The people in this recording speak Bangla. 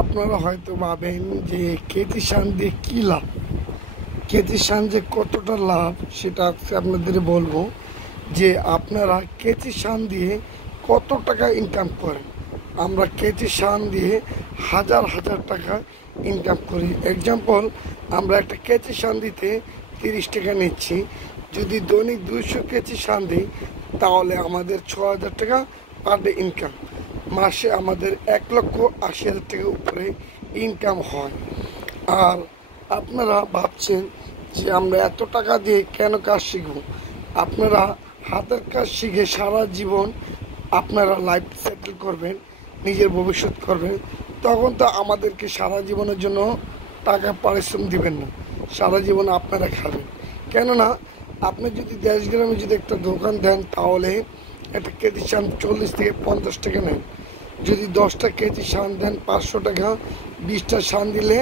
আপনারা হয়তো ভাবেন যে কেচি সান দিয়ে কী লাভ, কেচি সান যে কতটা লাভ সেটা আজকে আপনাদের বলবো। যে আপনারা কেচি সান দিয়ে কত টাকা ইনকাম করেন। আমরা কেচি সান দিয়ে হাজার হাজার টাকা ইনকাম করি। এক্সাম্পল, আমরা একটা কেচি সান দিতে 30 টাকা নিচ্ছি। যদি দৈনিক 200 কেচি সান দিই তাহলে আমাদের 6000 টাকা পার ডে ইনকাম। মাসে আমাদের 1,80,000 টাকার উপরে ইনকাম হয়। আর আপনারা ভাবছেন যে আমরা এত টাকা দিয়ে কেন কাজ শিখব। আপনারা হাতের কাজ শিখে সারা জীবন আপনারা লাইফ সেটেল করবেন, নিজের ভবিষ্যৎ করবেন। তখন তো আমাদেরকে সারা জীবনের জন্য টাকা পারিশ্রম দিবেন না, সারা জীবন আপনারা খাবেন। কেননা আপনি যদি দেশ গ্রামে যদি একটা দোকান দেন তাহলে একটা কেজি সান 40 থেকে 50 টাকা নেন। যদি 10টা কেজি সান দেন 500 টাকা, 20টা সান দিলে